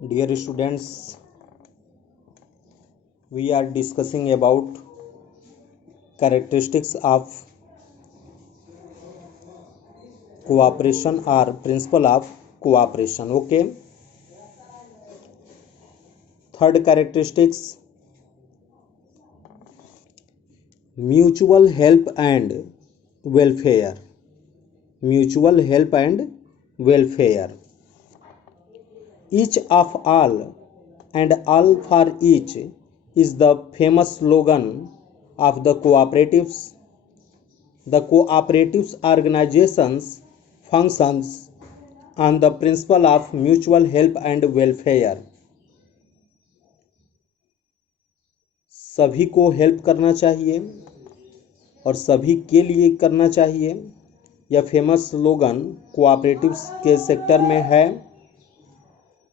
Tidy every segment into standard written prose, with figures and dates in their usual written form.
Dear students, we are discussing about characteristics of cooperation or principle of cooperation. Okay. Third characteristics, mutual help and welfare. Mutual help and welfare. Each of all and all for each is the famous slogan of the cooperatives. The cooperatives organizations functions on the principle of mutual help and welfare. सभी को help करना चाहिए और सभी के लिए करना चाहिए। यह फेमस स्लोगन कोऑपरेटिव्स के सेक्टर में है।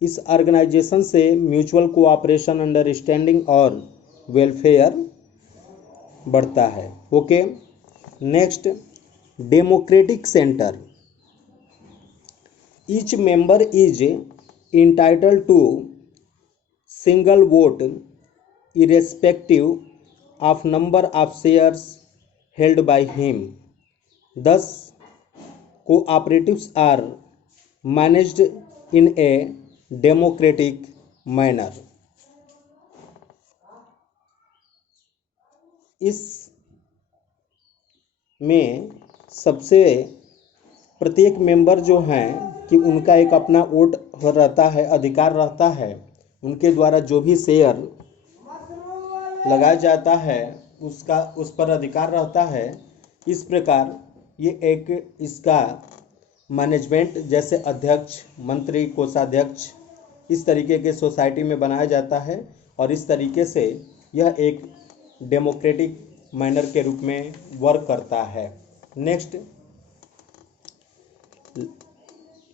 इस ऑर्गेनाइजेशन से म्यूचुअल कोऑपरेशन, अंडरस्टैंडिंग और वेलफेयर बढ़ता है। Okay. Next, democratic centre. Each member is entitled to single vote irrespective of number of shares held by him. Thus, cooperatives are managed in a democratic manner. इस में सबसे प्रत्येक member जो हैं कि उनका एक अपना वोट रहता है, अधिकार रहता है। उनके द्वारा जो भी शेयर लगाया जाता है उस पर अधिकार रहता है। इस प्रकार ये एक इसका मैनेजमेंट जैसे अध्यक्ष, मंत्री, कोषाध्यक्ष इस तरीके के सोसाइटी में बनाया जाता है और इस तरीके से यह एक डेमोक्रेटिक मैनर के रूप में वर्क करता है। Next,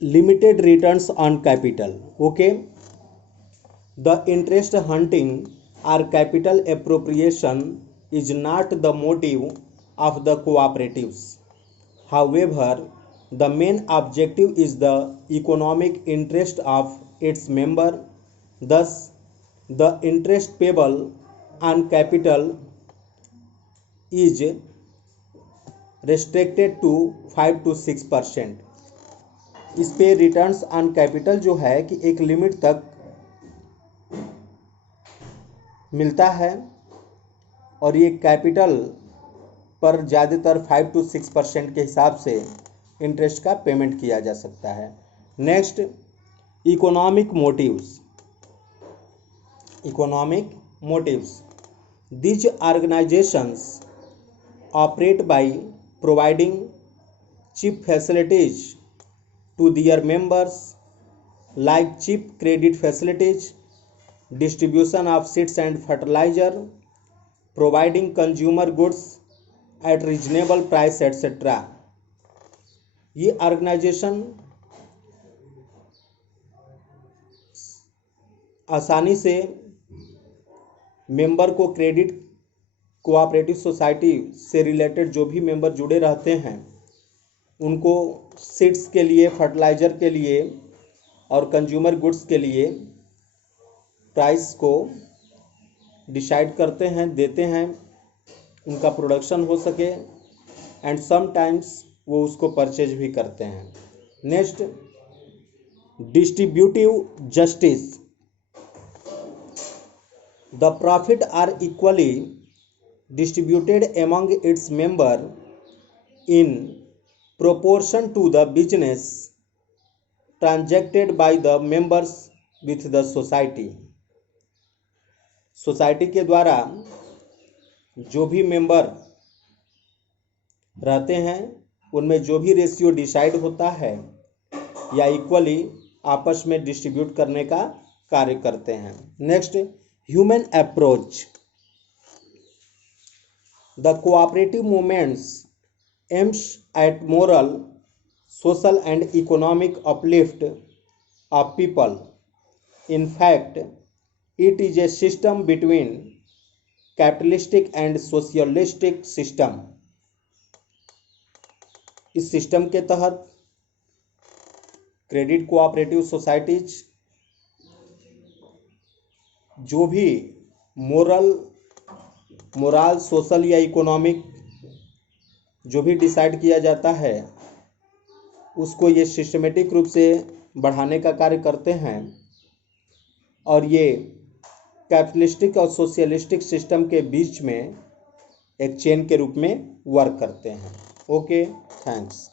limited returns on capital. Okay. The interest hunting or capital appropriation is not the motive of the cooperatives. However, the main objective is the economic interest of its member. Thus, the interest payable on capital is restricted to 5 to 6%. इस पे returns on capital जो है कि एक limit तक मिलता है और ये कैपिटल पर ज़्यादातर 5 to 6% के हिसाब से इंटरेस्ट का पेमेंट किया जा सकता है। Next, economic motives. Economic motives, these organisations operate by providing cheap facilities to their members like cheap credit facilities, distribution of seeds and fertilizer, providing consumer goods at reasonable price, etc. ये organisation आसानी से member को credit, cooperative society से related जो भी member जुड़े रहते हैं उनको सीड्स के लिए, फर्टिलाइज़र के लिए और कंज्यूमर गुड्स के लिए प्राइस को डिसाइड करते हैं, देते हैं, उनका प्रोडक्शन हो सके एंड समटाइम्स वो उसको परचेज भी करते हैं। Next, distributive justice. The profit are equally distributed among its member in proportion to the business transacted by the members with the society. Society के द्वारा जो भी मेंबर रहते हैं उनमें जो भी रेशियो डिसाइड होता है या इक्वली आपस में डिस्ट्रीब्यूट करने का कार्य करते हैं। Next, human approach. The cooperative movements aims at moral, social and economic uplift of people. In fact, it is a system between capitalistic and socialistic system. इस सिस्टम के तहत क्रेडिट कोऑपरेटिव सोसाइटीज जो भी मोरल सोशल या economic जो भी decide किया जाता है उसको ये सिस्टमेटिक रूप से बढ़ाने का कार्य करते हैं और ये कैपिटलिस्टिक और सोशलिस्टिक सिस्टम के बीच में एक चेन के रूप में वर्क करते हैं। Okay, thanks.